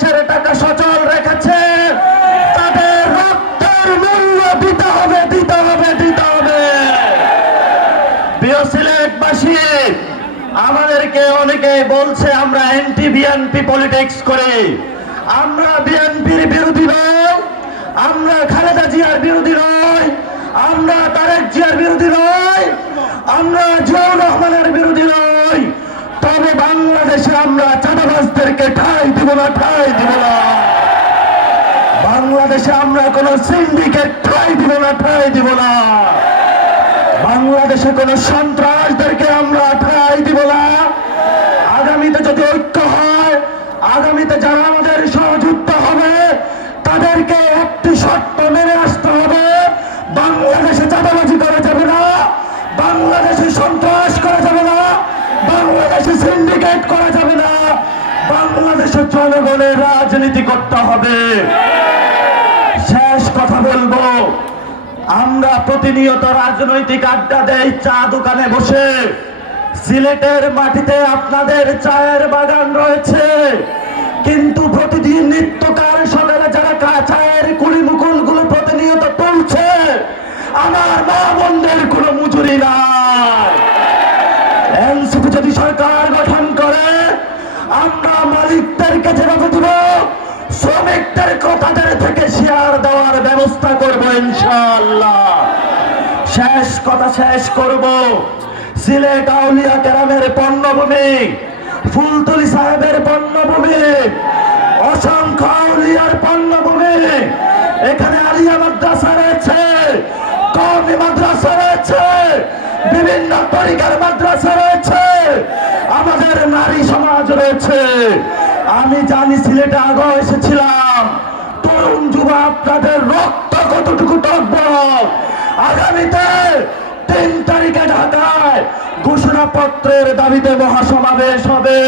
দেশের টাকা সচল রেখেছে। তাদের রক্তের মূল্য দিতে হবে দিতে হবে দিতে হবে। আমাদেরকে অনেকে বলছে আমরা অ্যান্টি বিএনপি পলিটিক্স করি। আমরা বিএনপির বিরোধী নই, আমরা খালেদা জিয়ার বিরোধী নই, আমরা তারেক জিয়ার বিরোধী নই, আমরা বাংলাদেশে আমরা চাঁদাবাজদেরকে ঠাই দিব না, ঠাই দিব না। বাংলাদেশে আমরা কোন সিন্ডিকেট ঠাই দিব না, ঠাই দিব না। বাংলাদেশে কোন সন্ত্রাসদেরকে আমরা ঠাই দিব বাংলাদেশের জনগণের রাজনীতি করতে হবে। শেষ কথা বলব। আমরা প্রতিনিয়ত রাজনৈতিক আড্ডা দেই, চা দোকানে বসে। সিলেটের মাটিতে আপনাদের চায়ের বাগান রয়েছে। কিন্তু প্রতিদিন নিত্যকার ইনশাআল্লাহ শেষ কথা শেষ করব। সিলেট আউলিয়া কেরামের পণ্যভূমি, ফুলতলি সাহেবের পণ্যভূমি, অসংখ্য আউলিয়ার পণ্যভূমি। এখানে আলিয়া মাদ্রাসা রয়েছে, কওমি মাদ্রাসা রয়েছে, বিভিন্ন তরিকার মাদ্রাসা রয়েছে, আমাদের নারী সমাজ রয়েছে। আমি জানি সিলেটে আগে এসেছিলাম। তরুণ যুবা আপনাদের রক্ত কতটুকু টকবক আগামীতে তিন তারিখে ঢাকায় ঘোষণাপত্রের দাবিতে মহাসমাবেশ হবে।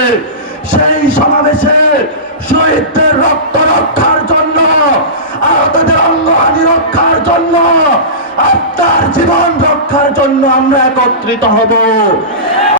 সেই সমাবেশে শহীদদের রক্ত রক্ষার জন্য, আহতদের অঙ্গহানি রক্ষার জন্য আপনার জীবন রক্ষার জন্য আমরা একত্রিত হব।